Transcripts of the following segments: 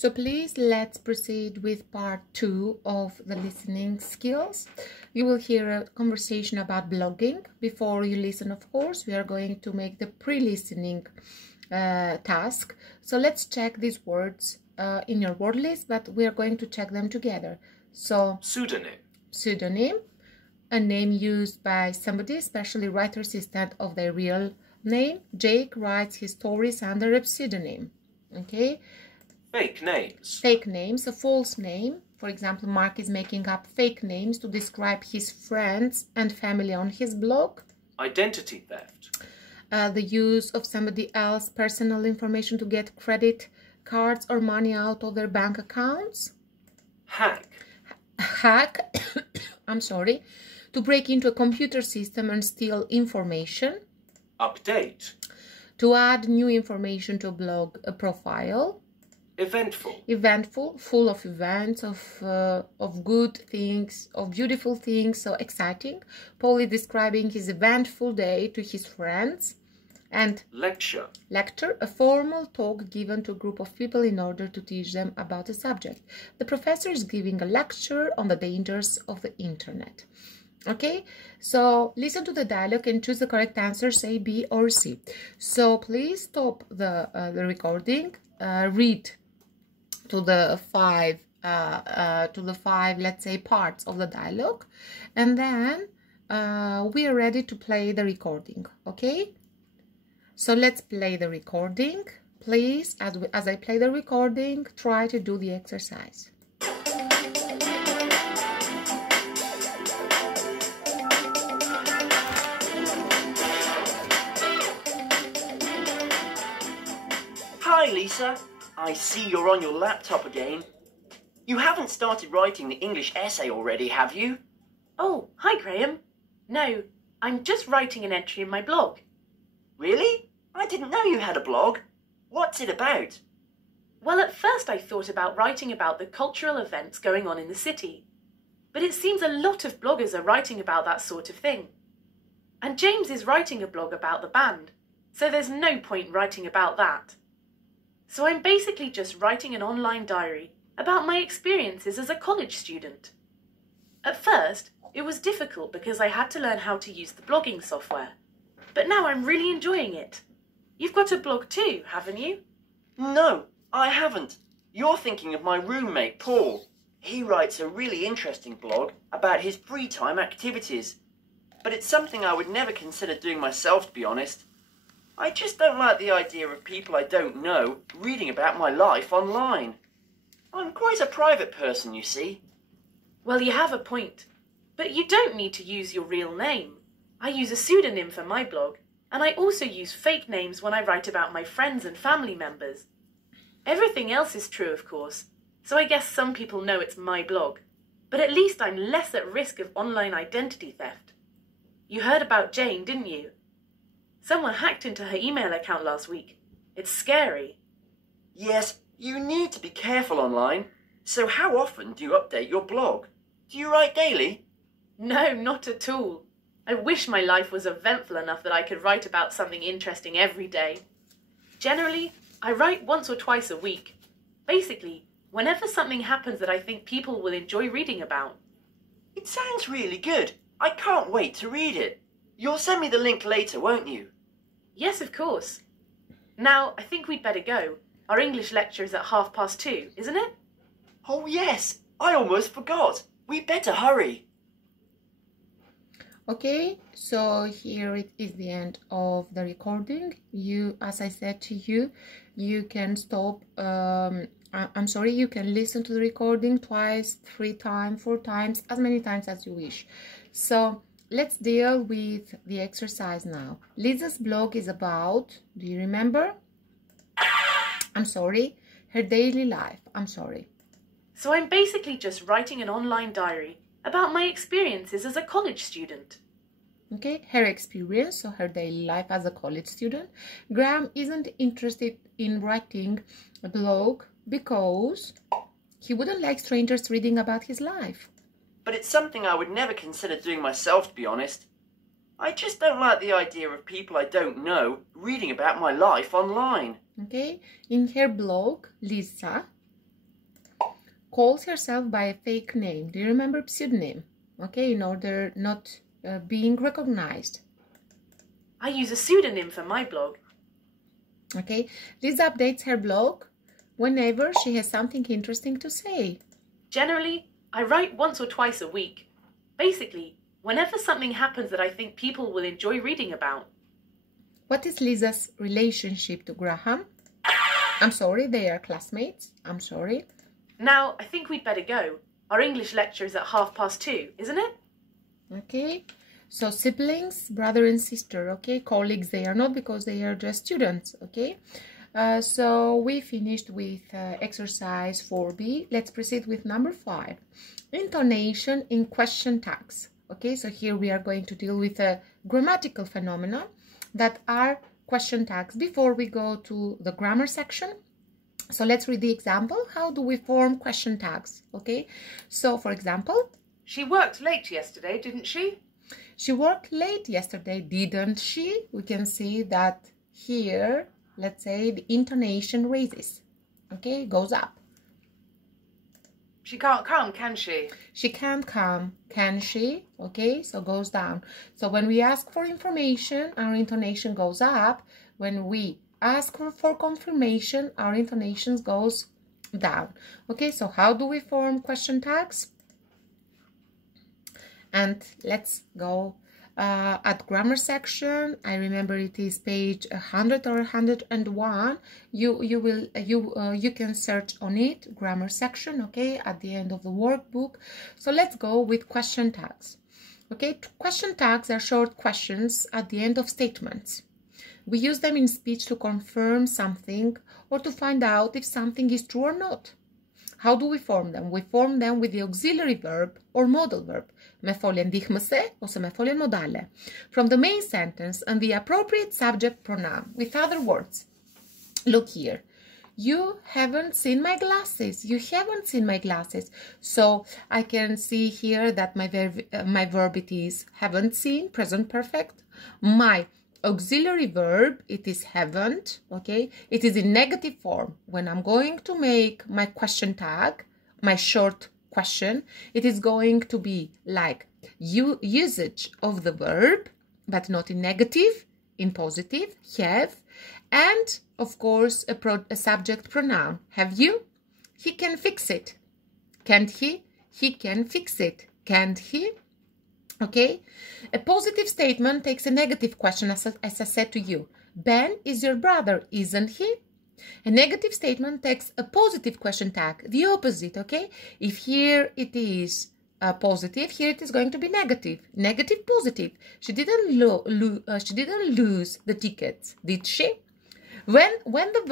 So please let's proceed with part 2 of the listening skills. You will hear a conversation about blogging. Before you listen, of course, we are going to make the pre-listening task. So let's check these words in your word list, but we are going to check them together. So pseudonym, a name used by somebody, especially writers instead of their real name. Jake writes his stories under a pseudonym. Okay. Fake names. Fake names, a false name. For example, Mark is making up fake names to describe his friends and family on his blog. Identity theft. The use of somebody else's personal information to get credit cards or money out of their bank accounts. Hack. Hack, I'm sorry, to break into a computer system and steal information. Update. To add new information to a blog profile. Eventful. Eventful, full of events, of good things, of beautiful things, so exciting. Paul is describing his eventful day to his friends. And lecture. Lecture, a formal talk given to a group of people in order to teach them about a subject. The professor is giving a lecture on the dangers of the internet. Okay, so listen to the dialogue and choose the correct answers, A, B, or C. So please stop the recording, read to the five, let's say, parts of the dialogue, and then we are ready to play the recording. Okay, so let's play the recording. Please, as I play the recording, try to do the exercise. Hi Lisa, I see you're on your laptop again. You haven't started writing the English essay already, have you? Oh, hi Graham. No, I'm just writing an entry in my blog. Really? I didn't know you had a blog. What's it about? Well, at first I thought about writing about the cultural events going on in the city. But it seems a lot of bloggers are writing about that sort of thing. And James is writing a blog about the band, so there's no point writing about that. So I'm basically just writing an online diary about my experiences as a college student. At first, it was difficult because I had to learn how to use the blogging software. But now I'm really enjoying it. You've got a blog too, haven't you? No, I haven't. You're thinking of my roommate, Paul. He writes a really interesting blog about his free time activities. But it's something I would never consider doing myself, to be honest. I just don't like the idea of people I don't know reading about my life online. I'm quite a private person, you see. Well, you have a point. But you don't need to use your real name. I use a pseudonym for my blog, and I also use fake names when I write about my friends and family members. Everything else is true, of course, so I guess some people know it's my blog. But at least I'm less at risk of online identity theft. You heard about Jane, didn't you? Someone hacked into her email account last week. It's scary. Yes, you need to be careful online. So how often do you update your blog? Do you write daily? No, not at all. I wish my life was eventful enough that I could write about something interesting every day. Generally, I write once or twice a week. Basically, whenever something happens that I think people will enjoy reading about. It sounds really good. I can't wait to read it. You'll send me the link later, won't you? Yes, of course. Now, I think we'd better go. Our English lecture is at 2:30, isn't it? Oh yes, I almost forgot. We better hurry. Okay, so here it is the end of the recording. As I said to you, you can stop, you can listen to the recording twice, 3 times, 4 times, as many times as you wish. So let's deal with the exercise now. Lisa's blog is about, do you remember? Her daily life. So I'm basically just writing an online diary about my experiences as a college student. Okay, her experience, so her daily life as a college student. Graham isn't interested in writing a blog because he wouldn't like strangers reading about his life. But it's something I would never consider doing myself, to be honest. I just don't like the idea of people I don't know reading about my life online. Okay, in her blog, Lisa calls herself by a fake name. Do you remember pseudonym? Okay, in order not being recognized. I use a pseudonym for my blog. Okay, Lisa updates her blog whenever she has something interesting to say. Generally, I write once or twice a week. Basically, whenever something happens that I think people will enjoy reading about. What is Lisa's relationship to Graham? I'm sorry, they are classmates. I'm sorry. Now, I think we'd better go. Our English lecture is at 2:30, isn't it? Okay, so siblings, brother and sister, okay, colleagues, they are not because they are just students, okay. So we finished with exercise 4b. Let's proceed with number 5. Intonation in question tags. Okay, so here we are going to deal with a grammatical phenomena that are question tags before we go to the grammar section. So let's read the example. How do we form question tags? Okay, so for example, she worked late yesterday, didn't she? She worked late yesterday, didn't she? We can see that here, let's say the intonation raises, okay, goes up. She can't come, can she? She can't come, can she? Okay, so goes down. So when we ask for information, our intonation goes up. When we ask for confirmation, our intonations goes down. Okay, so how do we form question tags? And let's go at grammar section. I remember it is page 100 or 101. You can search on it, grammar section, okay, at the end of the workbook. So let's go with question tags. Okay, question tags are short questions at the end of statements. We use them in speech to confirm something or to find out if something is true or not. How do we form them? We form them with the auxiliary verb or modal verb, me foljen dihmëse ose me foljen modale, from the main sentence and the appropriate subject pronoun. With other words, look here. You haven't seen my glasses. You haven't seen my glasses. So I can see here that my verb it is haven't seen, present perfect. My auxiliary verb, it is haven't, okay? It is in negative form. When I'm going to make my question tag, my short question, it is going to be like usage of the verb, but not in negative, in positive, have, and of course a subject pronoun. Have you? He can fix it. Can't he? He can fix it. Can't he? Okay, a positive statement takes a negative question, as I said to you. Ben is your brother, isn't he? A negative statement takes a positive question tag, the opposite, okay? If here it is positive, here it is going to be negative. Negative, positive. She didn't lose the tickets, did she? When the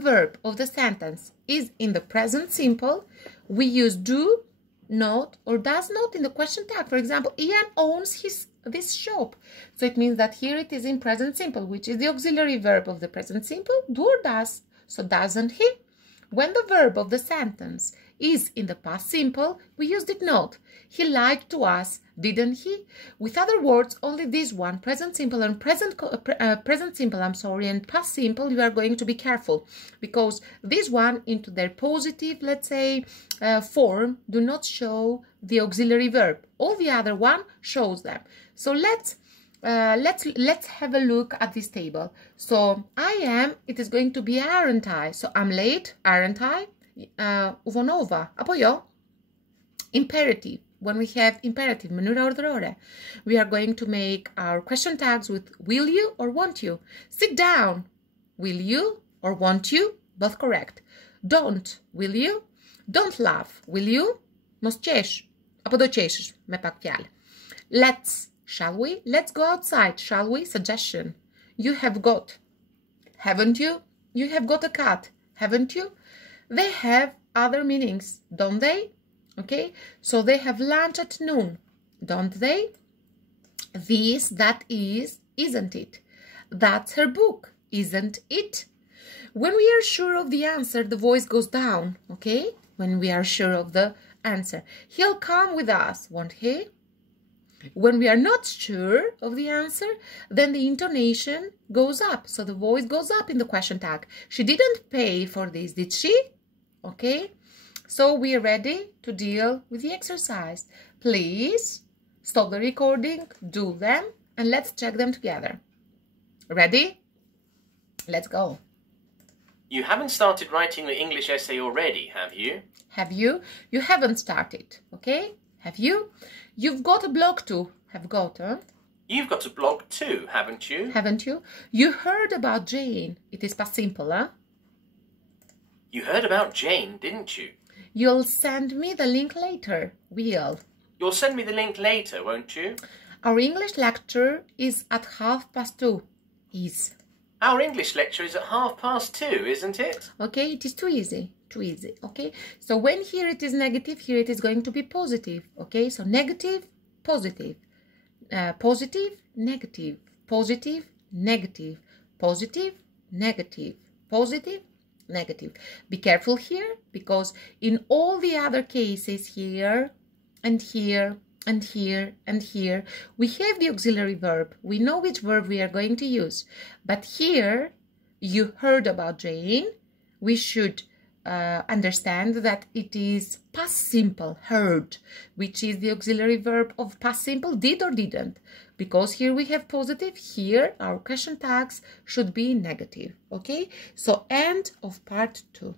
verb of the sentence is in the present simple, we use do, not, or does not in the question tag. For example, Ian owns this shop. So it means that here it is in present simple, which is the auxiliary verb of the present simple, do or does. So doesn't he? When the verb of the sentence is in the past simple, we use did not. He lied to us, didn't he? With other words, only this one, present simple and present simple, and past simple, you are going to be careful, because this one into their positive, let's say, form do not show the auxiliary verb. All the other one shows them. So let's have a look at this table. So I am, it is going to be aren't I? So I'm late, aren't I? Uvonova. Apo jo? Imperative. When we have imperative, mënyra urdhërore, we are going to make our question tags with will you or won't you. Sit down. Will you or won't you? Both correct. Don't. Will you? Don't laugh. Will you? Mos qesh. Apo do qeshësh me pak fjalë. Let's. Shall we? Let's go outside. Shall we? Suggestion. You have got. Haven't you? You have got a cat. Haven't you? They have other meanings, don't they? Okay, so they have lunch at noon, don't they? This, that is, isn't it? That's her book, isn't it? When we are sure of the answer, the voice goes down, okay? When we are sure of the answer. He'll come with us, won't he? When we are not sure of the answer, then the intonation goes up. So the voice goes up in the question tag. She didn't pay for this, did she? okay? So we are ready to deal with the exercise. Please stop the recording, do them, and let's check them together. Ready? Let's go. You haven't started writing the English essay already, have you? Have you? You haven't started, okay? Have you? You've got a blog too. Have got, huh? You've got a blog too, haven't you? Haven't you? You heard about Jane. It is past simple, huh? You heard about Jane, didn't you? You'll send me the link later. Will. You'll send me the link later, won't you? Our English lecture is at 2:30. Is. Our English lecture is at 2:30, isn't it? Okay, it is too easy. Too easy, okay? So when here it is negative, here it is going to be positive, okay? So negative, positive. Positive, negative. Positive, negative. Positive, negative. Positive, negative. Be careful here, because in all the other cases here and here and here and here, we have the auxiliary verb. We know which verb we are going to use. But here, you heard about Jane. We should understand that it is past simple, heard, which is the auxiliary verb of past simple, did or didn't. Because here we have positive, here our question tags should be negative. Okay, so end of part 2.